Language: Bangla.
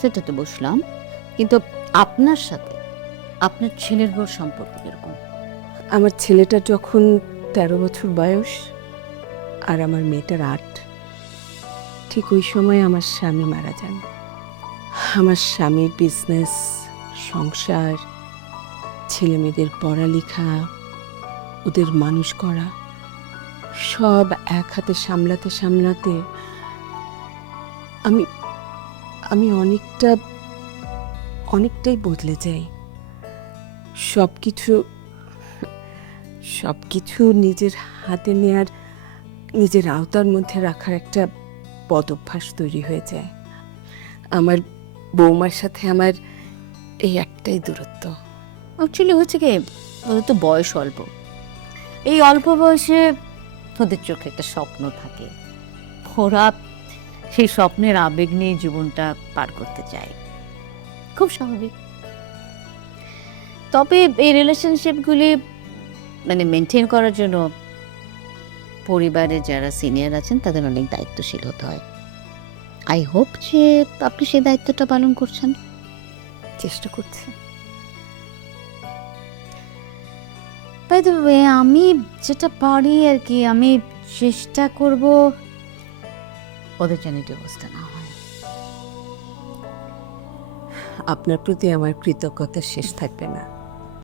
সেটা তো বুঝলাম, কিন্তু আপনার সাথে আপনার ছেলের বউর সম্পর্ক কিরকম? আমার ছেলেটার যখন ১৩ বছর বয়স আর আমার মেয়েটার ৮, ঠিক ওই সময় আমার স্বামী মারা যান। আমার স্বামীর বিজনেস, সংসার, ছেলেমেয়েদের পড়ালেখা, ওদের মানুষ করা, সব এক হাতে সামলাতে সামলাতে আমি আমি অনেকটাই বদলে যাই। সবকিছু সবকিছু নিজের হাতে নেয়ার, নিজের আওতার মধ্যে রাখার একটা বদভ্যাস তৈরি হয়ে যায়। আমার বৌমার সাথে আমার এই একটাই দূরত্ব। অ্যাকচুয়ালি হচ্ছে কি, ওদের তো বয়স অল্প। এই অল্প বয়সে ওদের চোখে একটা স্বপ্ন থাকে, ওরা সেই স্বপ্নের আবেগ নিয়ে জীবনটা পার করতে চায়, খুব স্বাভাবিক। তবে এই রিলেশনশিপগুলি মানে মেনটেন করার জন্য পরিবারে যারা সিনিয়র আছেন তাদের অনেক দায়িত্বশীল হতে হয়। আই হোপ যে আপনি সেই দায়িত্বটা পালন করছেন। চেষ্টা করছি। বাই দ্য ওয়ে, আমি যেটা পারি আর কি, আমি চেষ্টা করব ওদের যেন ডিভোর্সটা না হয়। আপনার প্রতি আমার কৃতজ্ঞতা শেষ থাকবে না।